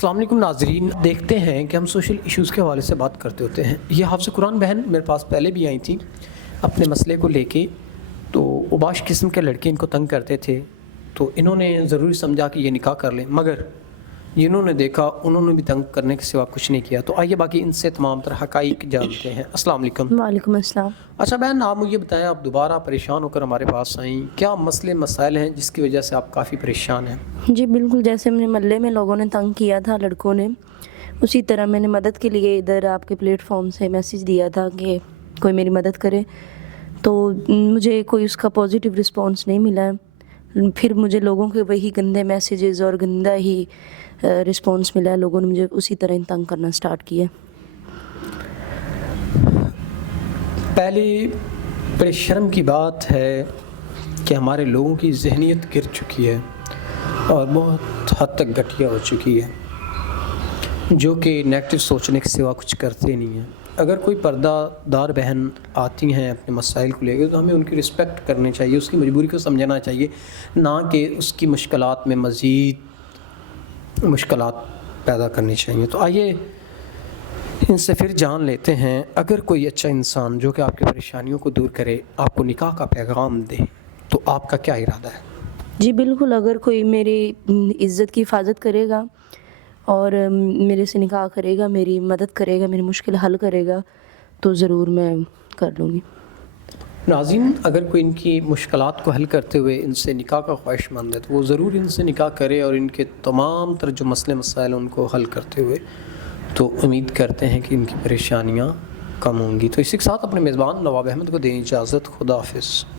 अस्सलाम वालेकुम नाजरीन, देखते हैं कि हम सोशल इश्यूज़ के हवाले से बात करते होते हैं। ये हाफ़िज़ कुरान बहन मेरे पास पहले भी आई थी अपने मसले को लेके। तो उबाश किस्म के लड़के इनको तंग करते थे, तो इन्होंने ज़रूरी समझा कि ये निकाह कर लें, मगर जिन्होंने देखा उन्होंने भी तंग करने के सिवा कुछ नहीं किया। तो आइए बाकी इनसे तमाम तरह हक़ाइक़ जानते हैं। अस्सलाम वालेकुम। वालेकुम अस्सलाम। अच्छा बहन, आप मुझे बताएं, आप दोबारा परेशान होकर हमारे पास आईं, क्या मसले मसाइल हैं जिसकी वजह से आप काफ़ी परेशान हैं? जी बिल्कुल, जैसे मुझे मोहल्ले में लोगों ने तंग किया था, लड़कों ने, उसी तरह मैंने मदद के लिए इधर आपके प्लेटफॉर्म से मैसेज दिया था कि कोई मेरी मदद करे, तो मुझे कोई उसका पॉजिटिव रिस्पॉन्स नहीं मिला है। फिर मुझे लोगों के वही गंदे मैसेजेस और गंदा ही रिस्पॉन्स मिला है। लोगों ने मुझे उसी तरह ही तंग करना स्टार्ट किया। पहली बड़े शर्म की बात है कि हमारे लोगों की ज़हनियत गिर चुकी है और बहुत हद तक घटिया हो चुकी है, जो कि नेगेटिव सोचने के सिवा कुछ करते नहीं हैं। अगर कोई पर्दादार बहन आती हैं अपने मसाइल को लेकर, तो हमें उनकी रिस्पेक्ट करनी चाहिए, उसकी मजबूरी को समझना चाहिए, ना कि उसकी मुश्किलात में मज़ीद मुश्किलात पैदा करनी चाहिए। तो आइए इनसे फिर जान लेते हैं, अगर कोई अच्छा इंसान जो कि आपकी परेशानियों को दूर करे, आपको निकाह का पैगाम दे, तो आपका क्या इरादा है? जी बिल्कुल, अगर कोई मेरी इज़्ज़त की हिफाजत करेगा और मेरे से निकाह करेगा, मेरी मदद करेगा, मेरी मुश्किल हल करेगा, तो ज़रूर मैं कर लूँगी। नाज़रीन, अगर कोई इनकी मुश्किलात को हल करते हुए इनसे निकाह का ख्वाहिशमंद है, तो वो ज़रूर इनसे निकाह करे और इनके तमाम तरह जो मसले मसाइल उनको हल करते हुए, तो उम्मीद करते हैं कि इनकी परेशानियाँ कम होंगी। तो इसी के साथ अपने मेज़बान नवाब अहमद को दें इजाज़त। खुदा हाफ़िज़।